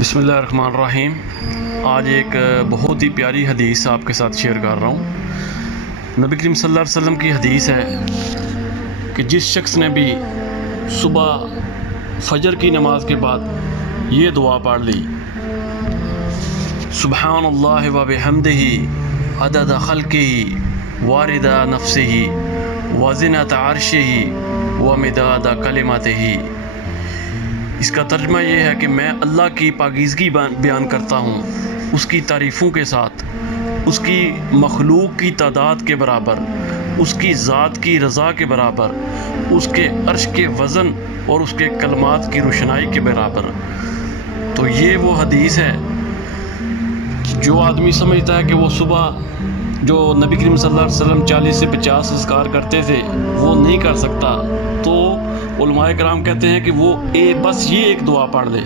بسم اللہ الرحمن الرحیم۔ آج ایک بہت ہی پیاری حدیث آپ کے ساتھ شیئر کر رہا ہوں۔ نبی کریم صلی اللہ علیہ وسلم کی حدیث ہے کہ جس شخص نے بھی صبح فجر کی نماز کے بعد یہ دعا پڑھ لی، سبحان اللہ و بحمدہ عدد خلقہ وارد نفسہ وزنۃ عرشہ ومداد کلماتہ، اس کا ترجمہ یہ ہے کہ میں اللہ کی پاکیزگی بیان کرتا ہوں، اس کی تعریفوں کے ساتھ، اس کی مخلوق کی تعداد کے برابر، اس کی ذات کی رضا کے برابر، اس کے عرش کے وزن اور اس کے کلمات کی روشنائی کے برابر۔ تو یہ وہ حدیث ہے جو آدمی سمجھتا ہے کہ وہ صبح جو نبی کریم صلی اللہ علیہ وسلم 40 سے 50 اذکار کرتے تھے وہ نہیں کر سکتا، تو علماء کرام کہتے ہیں کہ وہ بس یہ ایک دعا پڑھ لے۔